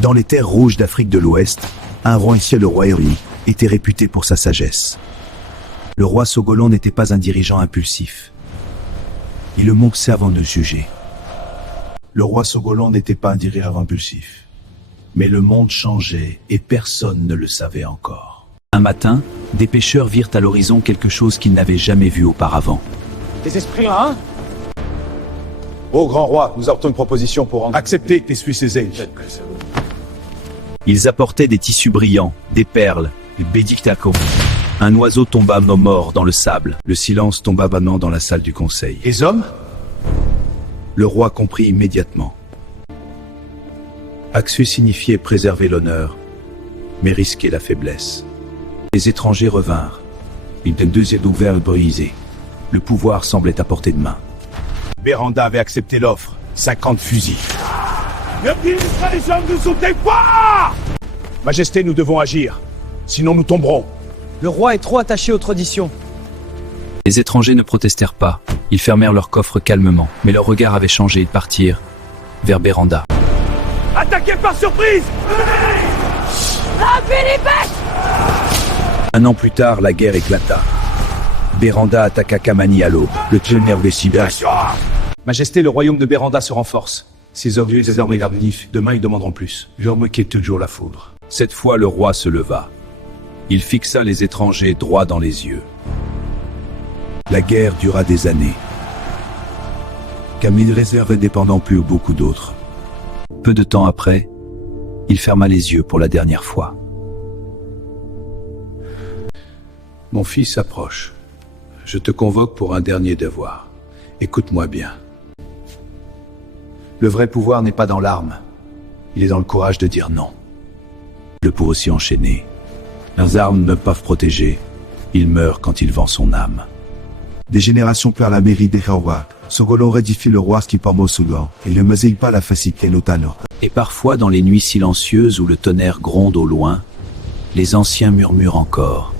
Dans les terres rouges d'Afrique de l'Ouest, un roi ancien, le roi Eri, était réputé pour sa sagesse. Le roi Sogolon n'était pas un dirigeant impulsif. Il le montait avant de juger. Le roi Sogolon n'était pas un dirigeant impulsif. Mais le monde changeait et personne ne le savait encore. Un matin, des pêcheurs virent à l'horizon quelque chose qu'ils n'avaient jamais vu auparavant. Des esprits là, hein? Ô grand roi, nous apportons une proposition pour accepter tes Suisses. Ils apportaient des tissus brillants, des perles, des bédictacos. Un oiseau tomba mort dans le sable. Le silence tomba banant dans la salle du conseil. Les hommes? Le roi comprit immédiatement. Axus signifiait préserver l'honneur, mais risquer la faiblesse. Les étrangers revinrent. Ils étaient deux yeux ouverts et brisés. Le pouvoir semblait à portée de main. Béranda avait accepté l'offre. 50 fusils. Ne pilez pas les hommes, nous sautez pas! Majesté, nous devons agir. Sinon nous tomberons. Le roi est trop attaché aux traditions. Les étrangers ne protestèrent pas. Ils fermèrent leur coffre calmement, mais leur regard avait changé. Ils partirent vers Béranda. Attaquez par surprise! Un an plus tard, la guerre éclata. Béranda attaqua Kamani à l'aube. Le tonnerre décida. Majesté, le royaume de Béranda se renforce. Ces hommes désormais gardifs, demain ils demanderont plus. L'homme qui est toujours la foudre. Cette fois, le roi se leva. Il fixa les étrangers droit dans les yeux. La guerre dura des années. Camille réserve indépendant plus que beaucoup d'autres. Peu de temps après, il ferma les yeux pour la dernière fois. Mon fils approche. Je te convoque pour un dernier devoir. Écoute-moi bien. Le vrai pouvoir n'est pas dans l'arme. Il est dans le courage de dire non. Le peut aussi enchaîner. Leurs armes ne peuvent protéger. Il meurt quand il vend son âme. Des générations pleurent la mairie des rois. Sogolon rédifie le roi qui parle au Soudan. Et ne mesure pas la facilité notano. Et parfois, dans les nuits silencieuses où le tonnerre gronde au loin, les anciens murmurent encore.